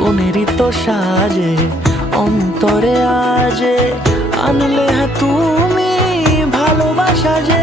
কোনেরই তো সাজে অন্তরে আজে। আনলে তুমি ভালোবাসা যে